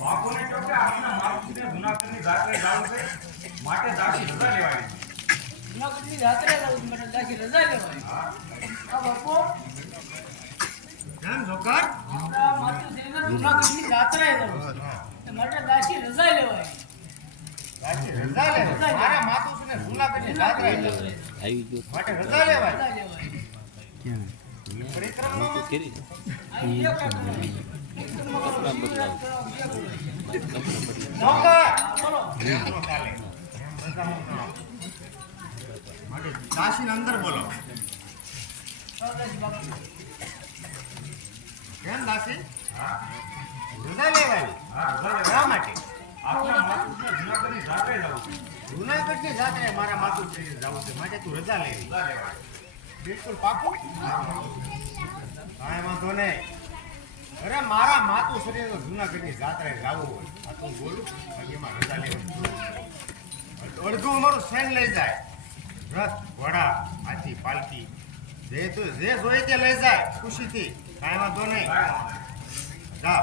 બાપુને કહો કે આપના મારુતિને જૂનાગઢની જાત્રાએ જવું છે, માટે દાસી રજા લેવાની. જૂનાગઢની જાત્રાએ જવું છે, માટે દાસી રજા લેવાની. હા બાપુ, કેમ જોકર? આપણા માતુશ્રીને જૂનાગઢની જાત્રાએ જવું છે, માટે દાસી રજા લેવાની. દાસી રજા લે. મારા માતુશ્રીને જૂનાગઢની જાત્રાએ જવું માટે રજા લેવાય. રજા લેવાની. પરિક્રમામાં આ એક કરવાની. જોકર બોલો. એમનો ચાલે. માટે દાસીને અંદર બોલો. દાસી બાપુ. કેમ દાસી? હા, રજા લેવાય. હા, રજા શા લેવાની. માટે? આપના મારુતિને જૂનાગઢની જાત્રાએ જવું છે, જૂનાગઢની જાત્રાએ મારા માતુશ્રીને જવું છે માટે તું રજા લેવી. રજા લેવાની. બિલકુલ પાકું? કાંઈ વાંધો નહીં. અરે મારા માતુશ્રીને જૂનાગઢની જાત્રાએ જવું હોય આ તું બોલું બાકી એમાં રજા લેવાની. અડધું અમારું સૈન લઈ જાય. રથ ઘોડા હાથી પાલકી જે જોઈએ તે લઈ જાય ખુશીથી. કાંઈ વાંધો નહીં. જા